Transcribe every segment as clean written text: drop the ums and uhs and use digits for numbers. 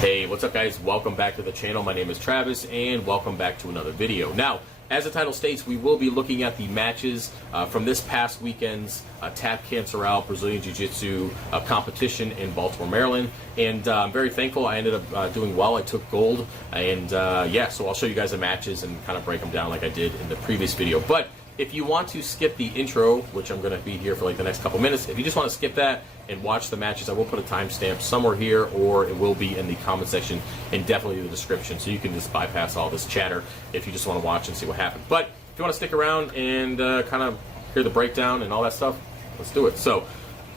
Hey, what's up guys? Welcome back to the channel. My name is Travis and welcome back to another video. Now, as the title states, we will be looking at the matches from this past weekend's Tap Cancer Out Brazilian Jiu-Jitsu competition in Baltimore, Maryland. And I'm very thankful. I ended up doing well. I took gold. And yeah, so I'll show you guys the matches and kind of break them down like I did in the previous video. But if you want to skip the intro, which I'm going to be here for like the next couple minutes, if you just want to skip that and watch the matches, I will put a timestamp somewhere here, or it will be in the comment section and definitely the description, so you can just bypass all this chatter if you just want to watch and see what happened. But if you want to stick around and kind of hear the breakdown and all that stuff, let's do it. So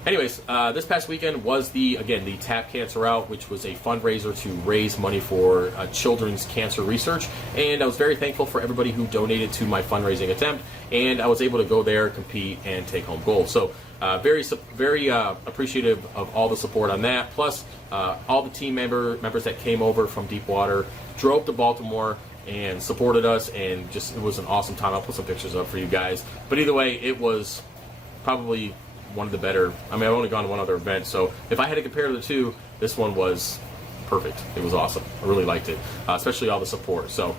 anyways, this past weekend was the Tap Cancer Out, which was a fundraiser to raise money for children's cancer research. And I was very thankful for everybody who donated to my fundraising attempt. And I was able to go there, compete, and take home gold. So very appreciative of all the support on that. Plus, all the team members that came over from Deepwater drove to Baltimore and supported us. And just, it was an awesome time. I'll put some pictures up for you guys. But either way, it was probably one of the better. I mean, I've only gone to one other event, so if I had to compare the two, this one was perfect. It was awesome. I really liked it, especially all the support. So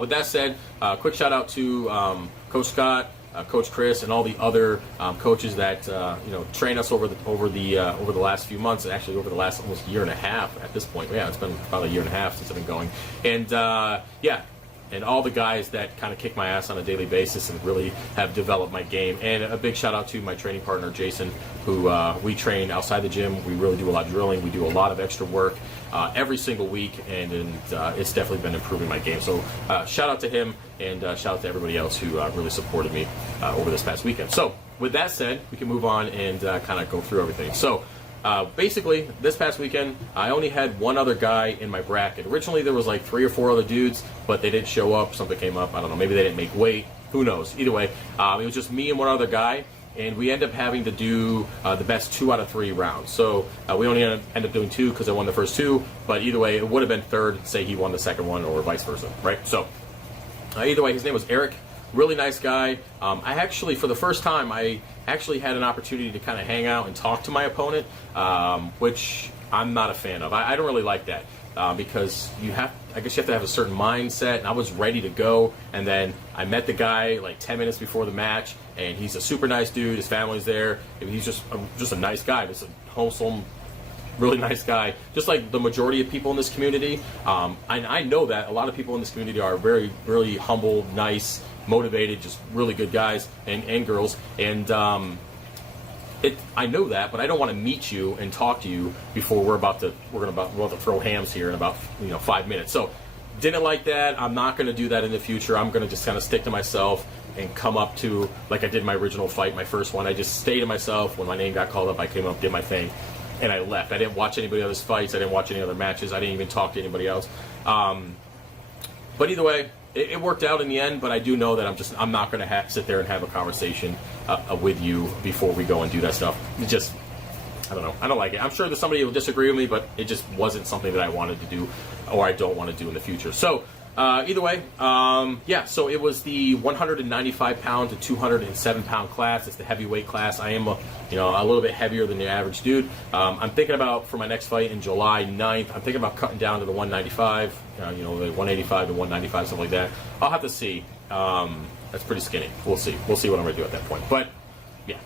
with that said, quick shout out to Coach Scott, Coach Chris, and all the other coaches that train us over the last few months, and actually over the last almost year and a half at this point. Yeah, it's been about a year and a half since I've been going. And yeah, and all the guys that kind of kick my ass on a daily basis and really have developed my game. And a big shout out to my training partner, Jason, who we train outside the gym. We really do a lot of drilling. We do a lot of extra work every single week, and it's definitely been improving my game. So shout out to him, and shout out to everybody else who really supported me over this past weekend. So with that said, we can move on and kind of go through everything. So basically, this past weekend, I only had one other guy in my bracket. Originally, there was like 3 or 4 other dudes, but they didn't show up. Something came up. I don't know. Maybe they didn't make weight. Who knows? Either way, it was just me and one other guy, and we ended up having to do the best 2 out of 3 rounds. So we only ended up doing 2 because I won the first 2, but either way, it would have been third, say he won the second one, or vice versa, right? So either way, his name was Eric. Really nice guy. I actually, for the first time, I actually had an opportunity to kind of hang out and talk to my opponent, which I'm not a fan of. I don't really like that because I guess you have to have a certain mindset, and I was ready to go, and then I met the guy like 10 minutes before the match, and he's a super nice dude. His family's there. He's just a nice guy. Just a wholesome, really nice guy, just like the majority of people in this community. I know that a lot of people in this community are very, really humble, nice, motivated, just really good guys and girls, and I know that, but I don't want to meet you and talk to you before we're about to throw hams here in about 5 minutes. So didn't like that. I'm not going to do that in the future. I'm going to just kind of stick to myself and come up to, like I did my original fight, my first one. I just stayed to myself. When my name got called up, I came up, did my thing, and I left. I didn't watch anybody else's fights. I didn't watch any other matches. I didn't even talk to anybody else. But either way, it worked out in the end. But I do know that I'm not going to sit there and have a conversation with you before we go and do that stuff. It just, I don't know. I don't like it. I'm sure that somebody will disagree with me, but it just wasn't something that I wanted to do, or I don't want to do in the future. So either way, yeah. So it was the 195 pound to 207 pound class. It's the heavyweight class. I am a little bit heavier than the average dude. I'm thinking about, for my next fight in July 9th, I'm thinking about cutting down to the 195. The 185 to 195, something like that. I'll have to see. That's pretty skinny. We'll see. We'll see what I'm going to do at that point. But yeah,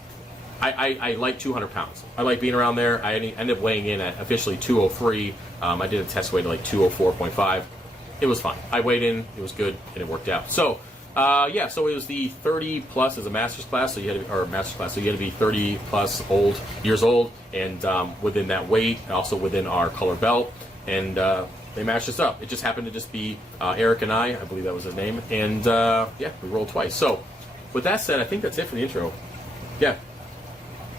I like 200 pounds. I like being around there. I ended up weighing in at officially 203. I did a test weight at like 204.5. It was fine. I weighed in. It was good, and it worked out. So yeah, so it was the 30 plus as a master's class. So you had to, or master's class. So you had to be 30 plus years old, and within that weight, also within our color belt, and they matched us up. It just happened to just be Eric and I believe that was his name, and yeah, we rolled twice. So with that said, I think that's it for the intro. Yeah,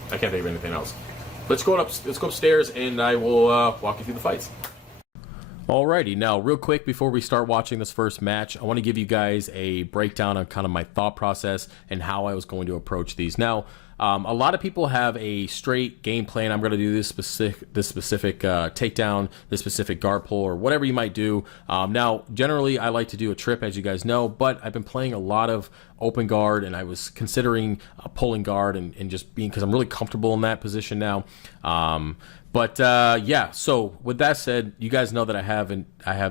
I can't think of anything else. Let's go upstairs, and I will walk you through the fights. Alrighty, now real quick before we start watching this first match, I want to give you guys a breakdown on kind of my thought process and how I was going to approach these. Now, a lot of people have a straight game plan. I'm going to do this specific takedown, this specific guard pull, or whatever you might do. Now, generally, I like to do a trip, as you guys know, but I've been playing a lot of open guard, and I was considering pulling guard and just being, because I'm really comfortable in that position now. But yeah, so with that said, you guys know that I have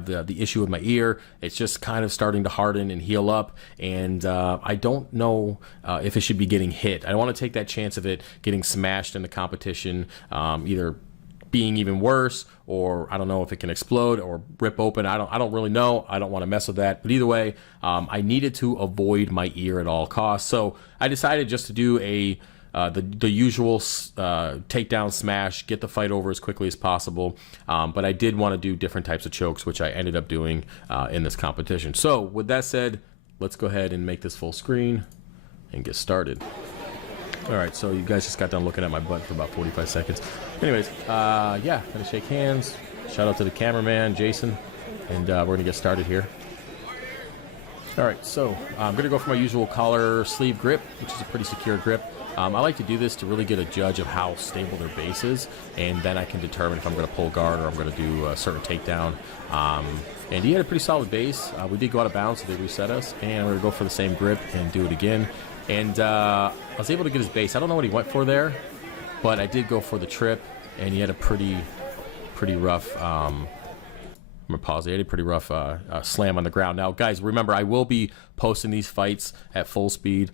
the issue with my ear. It's just kind of starting to harden and heal up, and I don't know if it should be getting hit. I don't want to take that chance of it getting smashed in the competition, either being even worse, or I don't know if it can explode or rip open. I don't really know. I don't want to mess with that. But either way, I needed to avoid my ear at all costs. So I decided just to do the usual takedown smash, get the fight over as quickly as possible. But I did want to do different types of chokes, which I ended up doing in this competition. So with that said, let's go ahead and make this full screen and get started. All right, so you guys just got done looking at my butt for about 45 seconds. Anyways, yeah, gonna shake hands. Shout out to the cameraman, Jason, and we're gonna get started here. All right, so I'm gonna go for my usual collar sleeve grip, which is a pretty secure grip. I like to do this to really get a judge of how stable their base is, and then I can determine if I'm going to pull guard or I'm going to do a certain takedown. And he had a pretty solid base. We did go out of bounds, so they reset us, and we're going to go for the same grip and do it again. And I was able to get his base. I don't know what he went for there, but I did go for the trip, and he had a pretty rough... I'm gonna pause. He had a pretty rough slam on the ground. Now, guys, remember, I will be posting these fights at full speed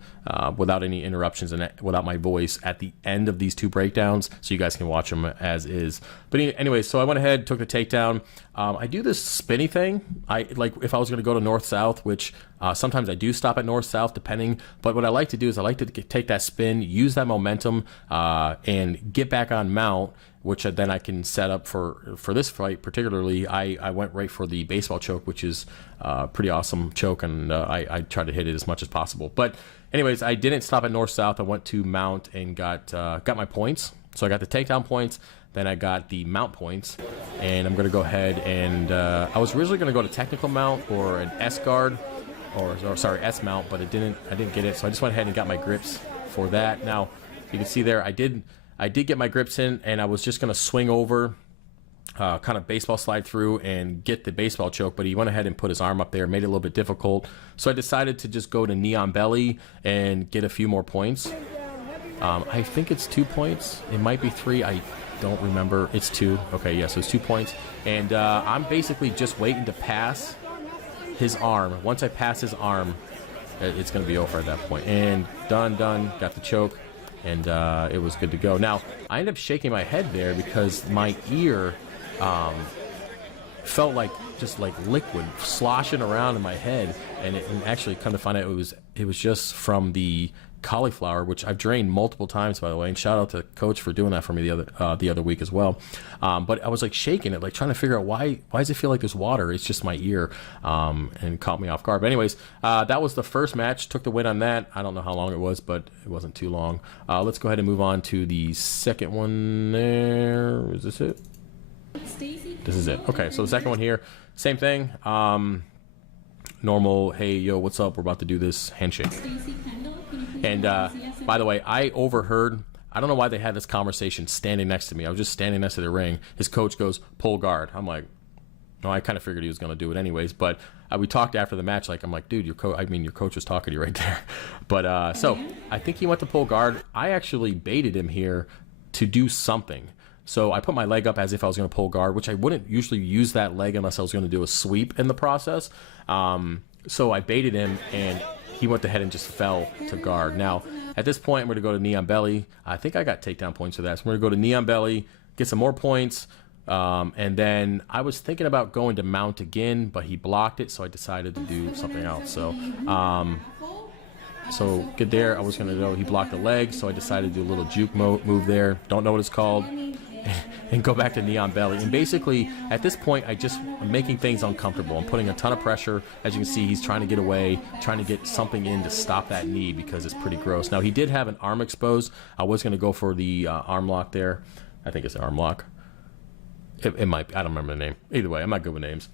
without any interruptions and without my voice at the end of these two breakdowns, so you guys can watch them as is. But anyway, so I went ahead, took the takedown. I do this spinny thing. I like if I was going to go to north-south, which sometimes I do stop at north-south, depending. But what I like to do is I like to take that spin, use that momentum, and get back on mount, which then I can set up for this fight. Particularly, I went right for the baseball choke, which is a pretty awesome choke, and I tried to hit it as much as possible. But anyways, I didn't stop at north-south. I went to mount and got my points. So I got the takedown points, then I got the mount points, and I'm going to go ahead and I was originally going to go to technical mount or an S guard, or sorry, S mount, but I didn't get it. So I just went ahead and got my grips for that. Now you can see there, I did get my grips in, and I was just going to swing over, kind of baseball slide through and get the baseball choke, but he went ahead and put his arm up there, made it a little bit difficult. So I decided to just go to knee on belly and get a few more points. I think it's 2 points. It might be 3. I don't remember. It's 2. Okay, yeah, so it's 2 points. And I'm basically just waiting to pass his arm. Once I pass his arm, it's going to be over at that point. And done, got the choke. And it was good to go. Now, I ended up shaking my head there because my ear felt like just like liquid sloshing around in my head, and actually, come to find out, it was just from the cauliflower, which I've drained multiple times, by the way. And shout out to Coach for doing that for me the other week as well. But I was like shaking it, like trying to figure out why does it feel like there's water? It's just my ear, and caught me off guard. But anyways, that was the first match. Took the win on that. I don't know how long it was, but it wasn't too long. Let's go ahead and move on to the second one. There, is this it? This is it. Okay, so the second one here, same thing. Normal, hey, yo, what's up? We're about to do this handshake. And by the way, I overheard, I don't know why they had this conversation standing next to me. I was just standing next to the ring. His coach goes, pull guard. I'm like, no, I kind of figured he was going to do it anyways. But we talked after the match. Like, I'm like, dude, your coach was talking to you right there. But so I think he went to pull guard. I actually baited him here to do something. So I put my leg up as if I was going to pull guard, which I wouldn't usually use that leg unless I was going to do a sweep in the process. So I baited him, and he went ahead and just fell to guard. Now, at this point, I'm going to go to knee on belly. I think I got takedown points for that. So I'm going to go to knee on belly, get some more points, and then I was thinking about going to mount again, but he blocked it, so I decided to do something else. So good there. I was going to go, he blocked the leg, so I decided to do a little juke move there. Don't know what it's called. And go back to knee on belly. And basically, at this point, I'm making things uncomfortable. I'm putting a ton of pressure. As you can see, he's trying to get away, trying to get something in to stop that knee because it's pretty gross. Now, he did have an arm exposed. I was going to go for the arm lock there. I think it's an arm lock. It might be. I don't remember the name. Either way, I'm not good with names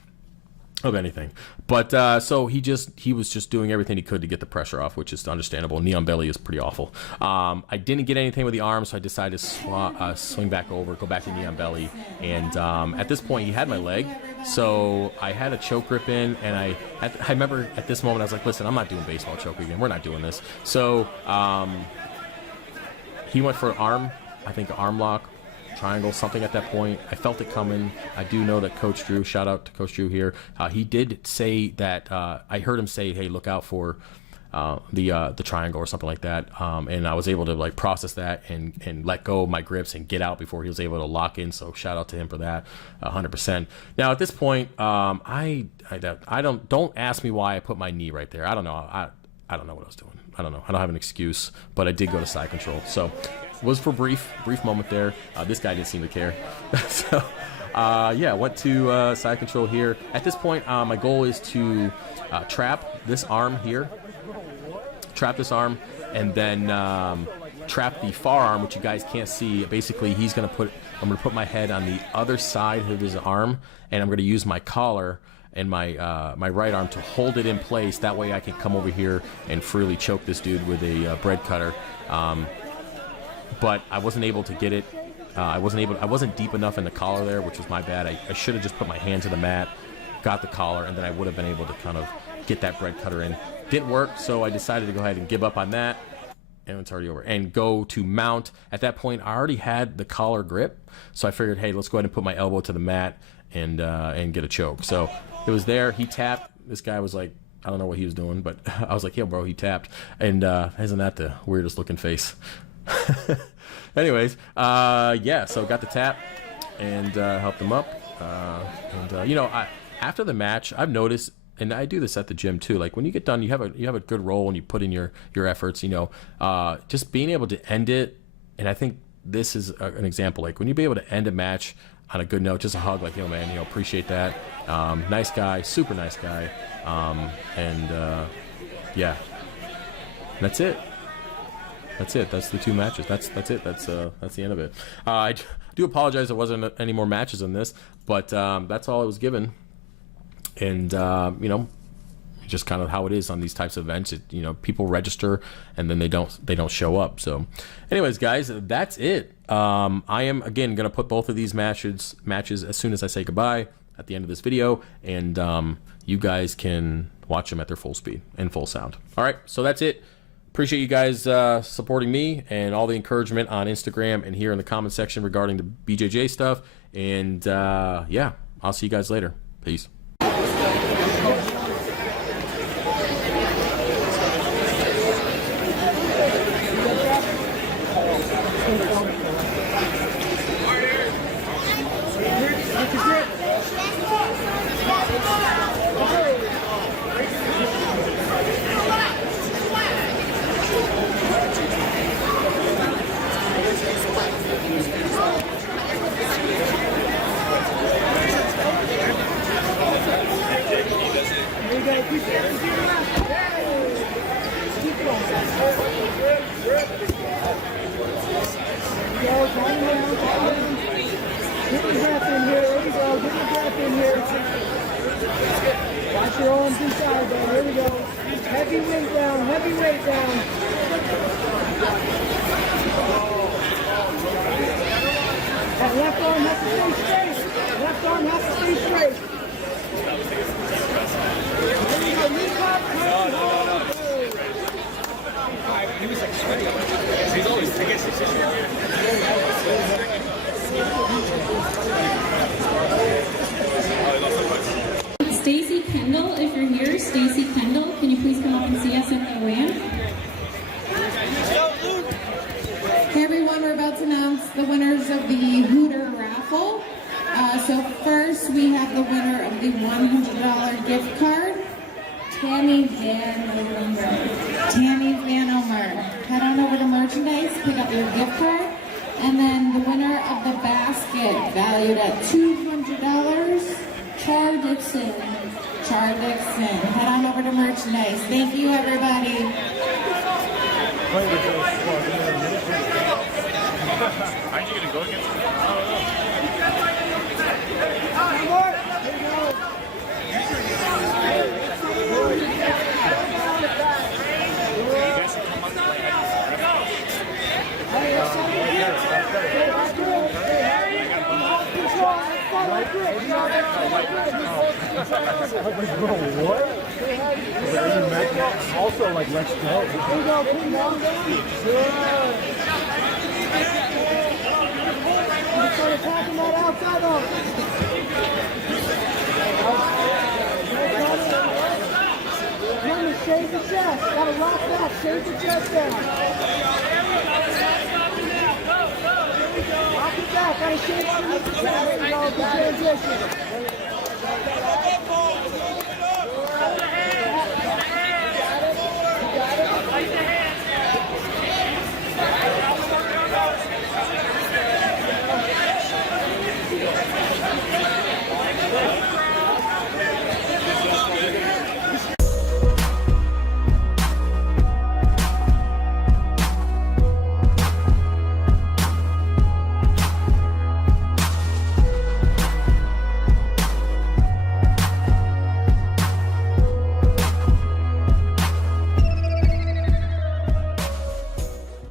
of anything. But so he was just doing everything he could to get the pressure off, which is understandable. Knee on belly is pretty awful. I didn't get anything with the arm, so I decided to swing back over, go back to knee on belly. And at this point, he had my leg, so I had a choke grip in, and I remember at this moment, I was like, listen, I'm not doing baseball choke again. We're not doing this. So he went for arm, I think arm lock. triangle, something at that point. I felt it coming. I do know that Coach Drew, shout out to Coach Drew here, he did say that, I heard him say, hey, look out for the triangle or something like that, and I was able to like process that and let go of my grips and get out before he was able to lock in. So shout out to him for that, 100%. Now at this point, I don't ask me why I put my knee right there. I don't know. I don't know what I was doing. I don't know. I don't have an excuse, but I did go to side control. So it was for brief moment there. This guy didn't seem to care. So yeah, went to side control here. At this point, my goal is to trap this arm here. Trap this arm, and then trap the far arm, which you guys can't see. Basically, I'm gonna put my head on the other side of his arm, and I'm gonna use my collar and my my right arm to hold it in place. That way I can come over here and freely choke this dude with a bread cutter. But I wasn't able to get it. I wasn't deep enough in the collar there, which was my bad. I should have just put my hand to the mat, got the collar, and then I would have been able to kind of get that bread cutter in. Didn't work, so I decided to go ahead and give up on that, and it's already over, and go to mount. At that point, I already had the collar grip, so I figured, hey, let's go ahead and put my elbow to the mat and get a choke. So it was there. He tapped. This guy was like, I don't know what he was doing, but I was like, yo, bro, he tapped. And isn't that the weirdest looking face? Anyways, yeah, so got the tap and helped him up. You know, after the match, I've noticed, and I do this at the gym too, like when you get done, you have a good roll and you put in your efforts, you know, just being able to end it. And I think this is an example, like when you be able to end a match on a good note, just a hug, like, yo, man, you know, appreciate that. Nice guy, super nice guy. Yeah, that's it. That's it. That's the two matches. That's it. That's the end of it. I do apologize there wasn't any more matches in this, but that's all I was given. And you know, just kind of how it is on these types of events. You know, people register and then they don't show up. So anyways, guys, that's it. I am again gonna put both of these matches as soon as I say goodbye at the end of this video, and you guys can watch them at their full speed and full sound. All right, so that's it. Appreciate you guys supporting me and all the encouragement on Instagram and here in the comment section regarding the BJJ stuff. And yeah, I'll see you guys later. Peace. Watch your arms inside there. Here we go. Heavy weight down, heavy weight down. That left arm has to stay straight. Left arm has to stay straight. There you go. Knee pop, he was like sweating. He's always, I guess it's just Stacy Kendall, if you're here, Stacy Kendall, can you please come up and see us at the ramp? Hey everyone, we're about to announce the winners of the Hooter raffle. So first we have the winner of the $100 gift card, Tammy Van Omer. Head on over to merchandise, pick up your gift card. And then the winner of the basket, valued at $200, Char Dixon. Head on over to merchandise. Thank you, everybody. Aren't you gonna go against him? What? Also, like, let's go. Here we go, put him down. Good. start attacking that outside arm. Remember, shave the chest. Gotta lock that. Shave the chest down. Lock it back. Gotta shave underneath the chest. There you go. Good transition.